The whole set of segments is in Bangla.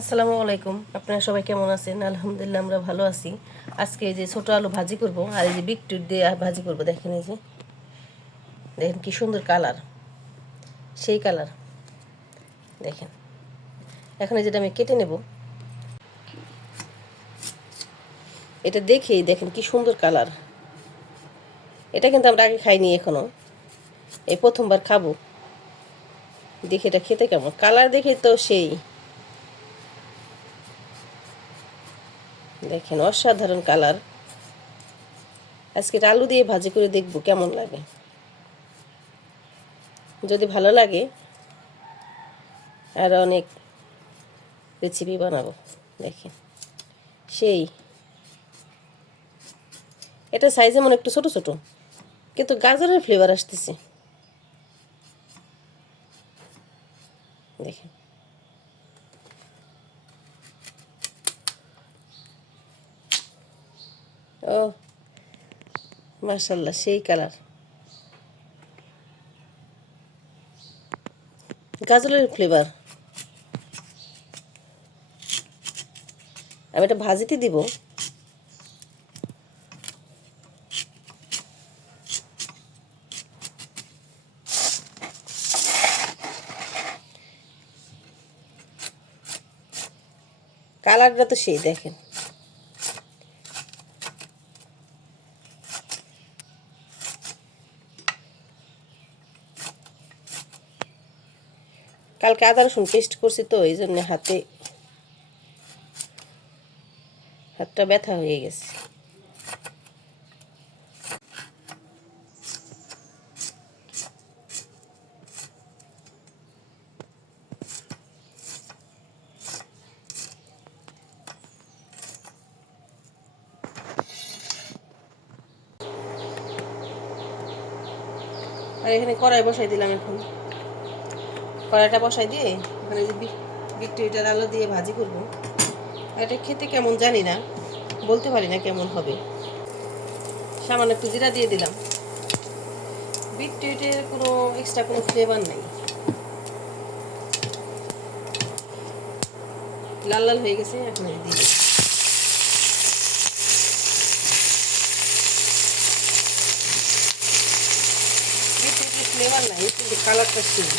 আসসালামু আলাইকুম। আপনারা সবাই কেমন আছেন? আলহামদুলিল্লাহ আমরা ভালো আছি। আজকে এই যে ছোট আলু ভাজি করব আর এই যে বিটরুট দিয়ে ভাজি করব। দেখেন এই যে দেখেন কি সুন্দর কালার, সেই কালার দেখেন। এখন এই যেটা আমি কেটে নেব, এটা দেখেই দেখেন কি সুন্দর কালার। এটা কিন্তু আমরা আগে খাইনি, এখনো এই প্রথমবার খাবো। দেখে এটা খেতে কেমন, কালার দেখে তো সেই দেখেন অসাধারণ কালার। আজকে এটা আলু দিয়ে ভাজি করে দেখব কেমন লাগে। যদি ভালো লাগে আর অনেক রেসিপি বানাবো। দেখেন সেই, এটা সাইজ এমন একটু ছোট ছোট, কিন্তু গাজরের ফ্লেভার আসতেছে। দেখেন ও মাশাআল্লাহ, সেই কালার, গাজরের ফ্লেভার। আমি এটা ভাজিতে দিব। কালারটা তো সেই দেখেন। কালকে আদা রসুন পেস্ট করছি তো এই জন্য হাতটা ব্যথা হয়ে গেছে। আর এখানে কড়াই বসাই দিলাম। এখন কড়াইটা বসাই দিয়ে এখানে যে বিটরুটের আলু দিয়ে ভাজি করব। এটা খেতে কেমন জানি না, বলতে পারি না কেমন হবে। সামান্য একটু জিরা দিয়ে দিলাম। বিটরুটের কোনো এক্সট্রা কোনো ফ্লেভার নাই। লাল লাল হয়ে গেছে, এখন দিয়ে দিই। বিটরুটের ফ্লেভার নাই, কিন্তু কালারটা সেই।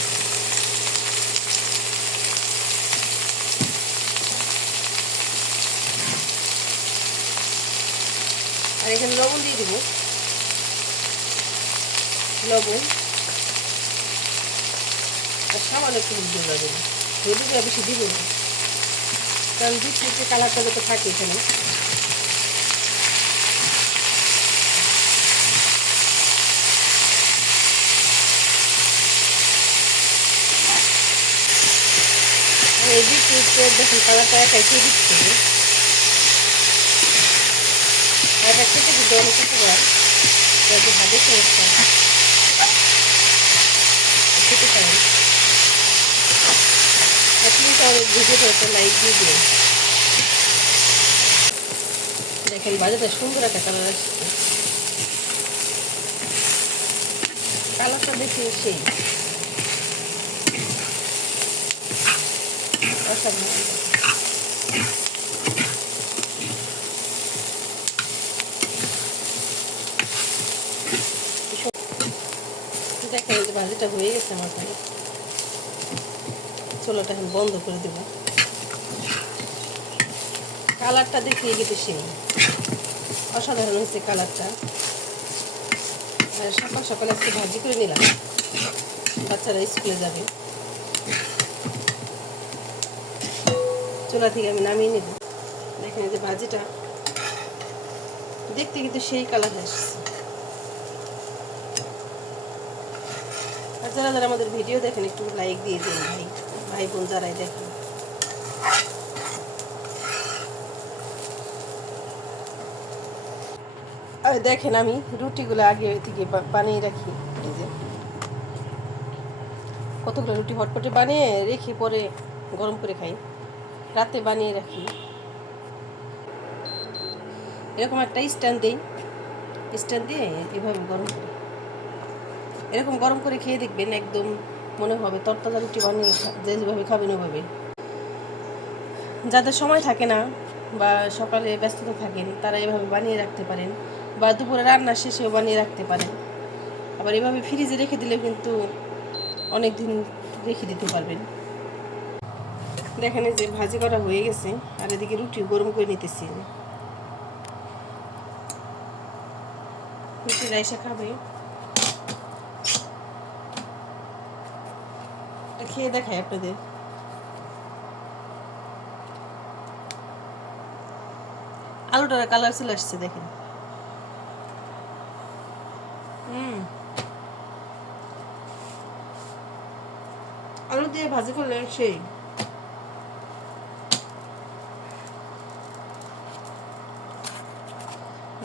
আর এখানে লবণ দিয়ে দিব, লবণ আর সামান্য একটু হলুদ দেবো। হলুদ বেশি দিব না, কারণ বিটরুটের কালারটা যত থাকে এখানে। এই বিটরুটের দেখুন কালারটা একাই খেয়ে দিচ্ছে, একা খেতে কিন্তু অনেক উপকার। যাতে ভাবে সমস্যা খেতে পারেন। প্লিজ আমাদের ভিডিওটা একটা লাইক দিয়ে দিন। দেখেন বাজারটা সুন্দর একটা কালার আসছে, কালারটা দেখে সেই অসাধারণ। দেখেন যে ভাজিটা হয়ে গেছে আমার কাছে। চুলাটা এখন বন্ধ করে দেব। কালারটা দেখিয়ে গেছে সেই অসাধারণ হয়েছে কালারটা। আর সকাল সকালে একটু ভাজি করে নিলাম, বাচ্চারা স্কুলে যাবে। চুলা থেকে আমি নামিয়ে নেব। দেখেন যে ভাজিটা দেখতে কিন্তু সেই কালার আসছে। আর যারা যারা আমাদের ভিডিও দেখেন একটু লাইক দিয়ে দিন ভাই বোন যারাই দেখেন। আর দেখেন আমি রুটিগুলো আগে থেকে বানিয়ে রাখি। এই যে কতগুলো রুটি হটপটে বানিয়ে রেখে পরে গরম করে খাই, রাতে বানিয়ে রাখি। এরকম একটা স্ট্যান্ড দিই, স্ট্যান্ড দিয়ে এভাবে গরম করি। এরকম গরম করে খেয়ে দেখবেন, একদম মনে হবে তরতাজা রুটি বানিয়ে যেভাবে খাবেন ওভাবে। যাদের সময় থাকে না বা সকালে ব্যস্ততা থাকেন তারা এভাবে বানিয়ে রাখতে পারেন, বা দুপুরে রান্না শেষেও বানিয়ে রাখতে পারেন। আবার এভাবে ফ্রিজে রেখে দিলেও কিন্তু অনেক দিন রেখে দিতে পারবেন। দেখেন যে ভাজি করা হয়ে গেছে, আর এদিকে রুটি গরম করে নিতেছি। রুটি রাইসা খাবে, খেয়ে দেখায় আপনাদের। আলুটার কালার চলে আসছে দেখেন। আলু দিয়ে ভাজি করলে সেই।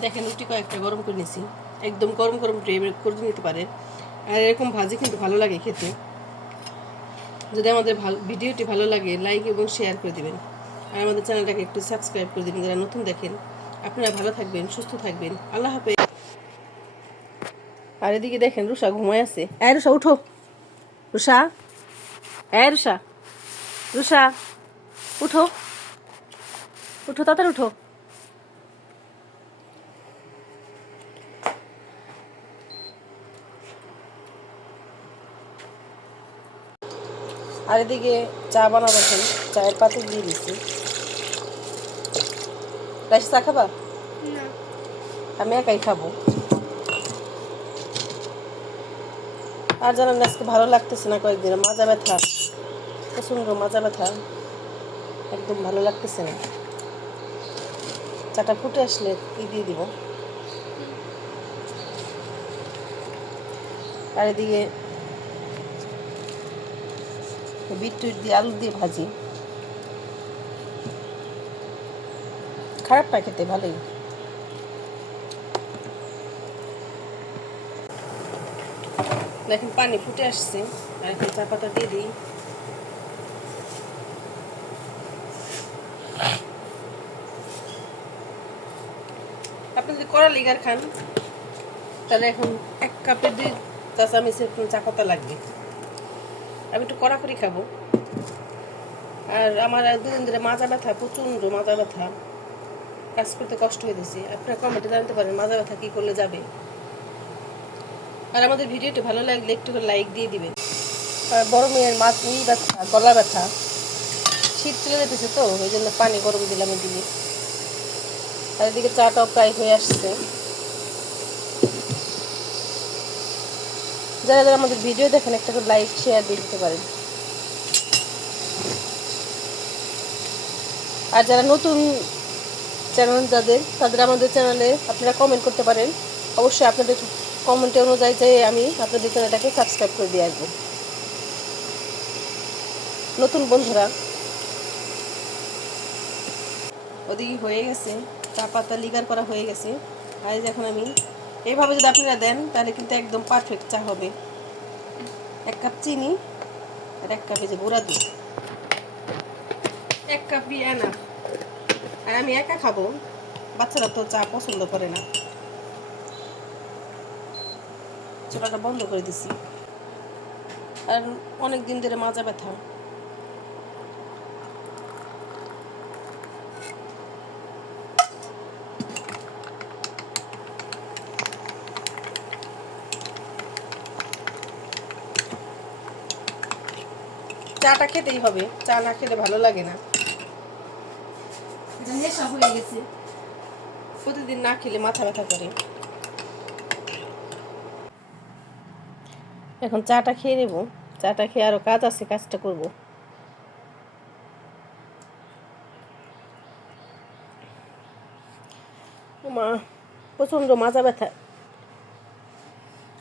দেখেন রুটি কয়েকটা গরম করে নিছি, একদম গরম গরম করে নিতে পারেন। আর এরকম ভাজি কিন্তু ভালো লাগে খেতে। যদি আমাদের ভিডিওটি ভালো লাগে লাইক এবং শেয়ার করে দিবেন, আর আমাদের চ্যানেলটাকে একটু সাবস্ক্রাইব করে দিবেন যারা নতুন দেখেন। আপনারা ভালো থাকবেন, সুস্থ থাকবেন, আল্লাহ হাফেজ। আর এদিকে দেখেন রুষা ঘুমায় আছে। রুষা উঠো, রুষা, রুষা, রুষা উঠো, উঠো তাড়াতাড়ি উঠো। আর এদিকে চা বানাবেন, চায়ের পাতি দিয়ে দিচ্ছি। রাইস চা খাবা? আমি একাই খাবো। আর জানেন আজকে ভালো লাগতেছে না, কয়েকদিন মাজা ব্যথা, প্রচন্ড মাজা ব্যথা, একদম ভালো লাগতেছে না। চাটা ফুটে আসলে কি দিয়ে দিব। আর এদিকে বিট টুইট দিয়ে আলু দিয়ে ভাজি, খারাপ না খেতে, ভালোই। দেখেন পানি ফুটে আসছে, আর এখন চা পাতা দিয়ে দিই। আপনি যদি কড়া লিগার খান তাহলে এখন 1 কাপে 2 চা চামচের চা পাতা লাগবে। আমি একটু কড়া করে খাবো। আর আমার 2 দিন ধরে মাজা ব্যথা, প্রচণ্ড মাজা ব্যথা, কাজ করতে কষ্ট হয়ে গেছে। আপনারা কমেন্টে জানতে পারেন মাজা ব্যথা কী করলে যাবে। আর আমাদের ভিডিওটি ভালো লাগলে একটু করে লাইক দিয়ে দিবেন। আর বড় মেয়ের ব্যথা, গলা ব্যথা, শীত চলে যেতেছে তো ওই জন্য পানি গরম দিলাম এদিকে। আর এদিকে চাটাও প্রায় হয়ে আসছে। যারা যারা আমাদের ভিডিও দেখেন একটা করে লাইক শেয়ার দিয়ে দিতে পারেন। আর যারা নতুন চ্যানেল তাদের আমাদের চ্যানেলে আপনারা কমেন্ট করতে পারেন। অবশ্যই আপনাদের কমেন্টে অনুযায়ী চাই আমি আপনাদের চ্যানেলটাকে সাবস্ক্রাইব করে দিয়ে আসবো। নতুন বন্ধুরা, ওদিকে হয়ে গেছে, চা পাতা লিগার করা হয়ে গেছে। আর এখন আমি এইভাবে যদি আপনারা দেন তাহলে কিন্তু একদম পারফেক্ট চা হবে। 1 কাপ চিনি আর 1 কাপ যে গুঁড়া দুধ, 1 কাপ না। আর আমি একা খাবো, বাচ্চারা তো চা পছন্দ করে না। চুলাটা বন্ধ করে দিছি। আর অনেক দিন ধরে মাজা ব্যথা। চাটা খেতেই হবে, চা না খেলে ভালো লাগে না। নেশা হয়ে গেছে, প্রতিদিন না খেলে মাথা ব্যথা করে। এখন চাটা খেয়ে নেব, চাটা খেয়ে আরো কাজ আছে, কাজটা করব। মা প্রচন্ড মাজা ব্যথা।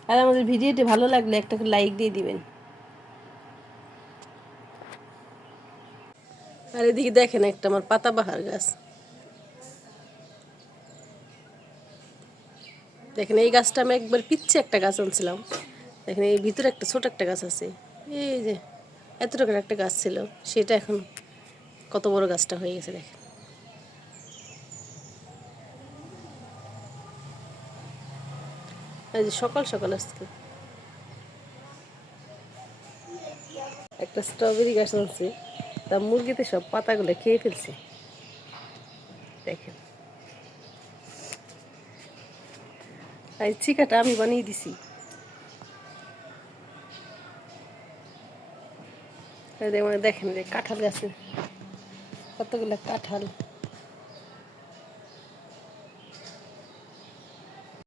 আর আমাদের ভিডিওটি ভালো লাগলে একটা লাইক দিয়ে দিবেন। আর এদিকে দেখেন একটা আমার পাতাবাহার গাছ, দেখেন এই গাছটা আমি একবার পিচ্ছে একটা গাছ আনছিলাম। দেখেন এই ভিতরে একটা ছোট একটা গাছ আছে, এই যে এতটুকু একটা গাছ ছিল, সেটা এখন কত বড় গাছটা হয়ে গেছে দেখেন। এই যে সকাল সকাল আজকে একটা স্ট্রবেরি গাছ আনছি, তা মুরগিতে সব পাতাগুলো খেয়ে ফেলছে দেখেন। এই চিকাটা আমি বানিয়ে দিছি। দেখেন যে কাঁঠাল গাছে কতগুলো কাঁঠাল।